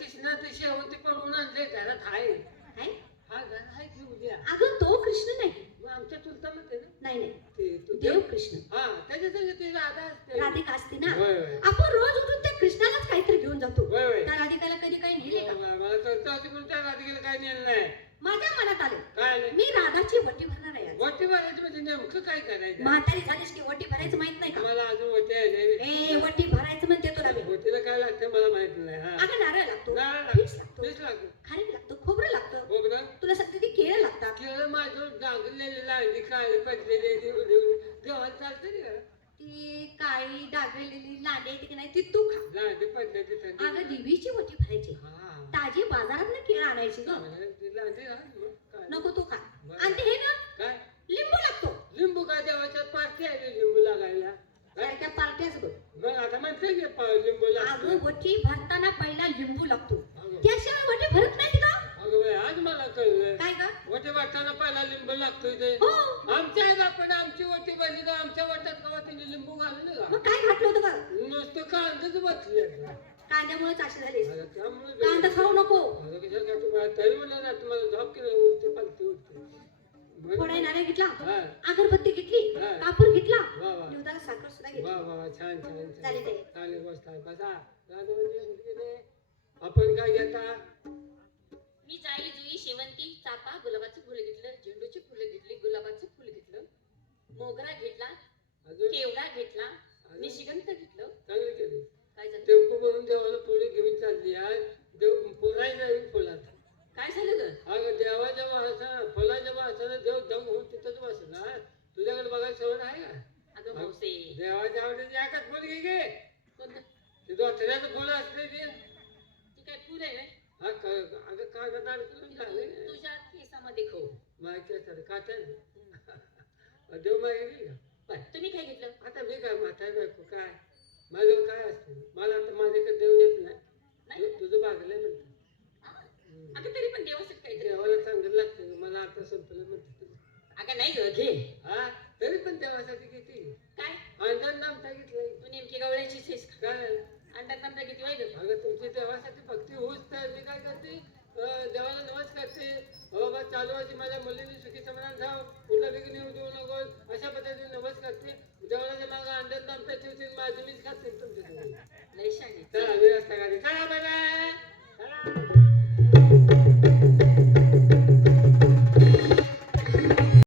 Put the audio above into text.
कृष्णाचं शेवटी पळवून आणले घरात आहे. काय हा घरात आहे की उद्या. अगं तो कृष्ण नाही. मग आमच्या चुलता म्हणते ना नाही नाही ते तू देव कृष्ण. हा त्याच्या संग ते राधा असते. राधिका असते ना. होय, होय. आपण रोज उठून त्या कृष्णालाच काहीतरी घेऊन जातो. होय, होय. त्या राधिकाला कधी काही नेले का? मला चलता होती पण त्या राधिकेला काय नेलं नाही. माझ्या मनात आले काय आलं? मी राधाची वटी भरणार आहे आज. वटी भरायची म्हणजे नेमकं काय करायचं? म्हातारी झालीस की वटी भरायचं माहित नाही का? मला अजून वटी आहे. ए वटी भरायचं म्हणते तुला मी. वटीला काय लागतं मला माहित नाही. हा अगं नारळ लागतो, नारळ फीस लागतो, फीस लागतो. खारीक लागतो, खोबरं लागतं. हो बरं. तुला सांगते ती केळं लागतात. केळं माझं डांगरलेले लागली काळे पडलेले देवाला चालतं ना. ती काळी डागलेली लांडे येते की नाही ती तू खा. लांडी पडले ते थंडी. अगं देवीची वटी भरायची. हा ताजी बाजारात केळं आणायची ग. लांडी हा, मग काय? नको तू खा. बरं. आणि ते हे ना काय लिंबू लागतो. लिंबू काय देवाच्यात पार्टी आहे लिंबू लागायला. सारख्या पार्ट्याच बघ. मग आता म्हणते की लिंबू अगं लागतो. वटी भरताना पहिला लिंबू लागतो. अगं त्याशिवाय वटी भरत नाही का? अगं बाई, आज मला कळलं. काय ग? वटी वाटताना पहिला लिंबू लागतोय ते. हो. आमच्या आई बापाने आमची वटी भरली का आमच्या वाट्यात कवा तिने लिंबू घाललं का? मग काय घातलं होतं बघ? नुसतं कांदच बसले. कांद्यामुळेच अशी झालीस. त्यामुळे कांदा खाऊ नको. माझं कशाला काय तुम्हाला तरी म्हणलं ना तुम्हाला झोप केलं उलटी पालटी उठते. थोडा नारळ घेतला, हा. अगरबत्ती घेतली, हा. कापूर घेतला, वा वा निवदाला साखर सुद्धा घेतली. वा वा छान छान छान. चालेल ताई. चालेल गोष्ट आहे. बसा आपण काय घेता? मी जाई जुई शेवंती चाफा गुलाबाचं फुल घेतलं, झेंडूची फुलं घेतली, गुलाबाचं फुल घेतलं, मोगरा घेतला, अजून केवडा घेतला, निशिगंध घेतलं. चांगलं केलं. काय झालं? टेम्पो भरून देवाला पोळी घेऊन चालली आज देव पुराय जाईल फुलात. काय झालं ग? अगं देवाच्या वासा फुलाच्या वासाला देव दम होऊन तिथंच बसला. तुझ्याकडे बघायला सवय आहे का? अगं मावसे देवाच्या आवडीची एकाच फुल घे गे. कोणतं? ते दोठऱ्याचं फुल असते ते. ती काय फुल आहे व्हय? हा अगं कागद अडकून झाले. तुझ्या केसामध्ये खो. माहिती असतं काट्यान देव मागे का? बरं तुम्ही काय घेतलं? आता मी काय म्हातारी बायको काय माझं काय असतं मला आता माझ्याकडे देव येत नाही. नाही? तुझं भागलंय म्हणते. अगं तरी पण देवासाठी काहीतरी. देवाला चांगलं लागतं मला आता संपलं म्हणते. अगं नाही ग घे. हा तरी पण देवासाठी किती काय? अंडर नाम सांगितलंय. तू नेमकी गवळ्याची शेस काय अंडा नंतर किती वाईट होतं. अगं तुमची देवासाठी भक्ती होऊच तर मी काय करते देवाला नमस्कार करते. बाबा चालू आहे माझ्या मुलीने सुखी समाधान जाव कुठला विघ्न येऊ देऊ नको अशा पद्धतीने नमस्कार करते. देवाला मागं अंडर नाम ठेवतील माझी मीच खाते तुमची लय शाणी. चला मी रस्ता गाडी चला बाय.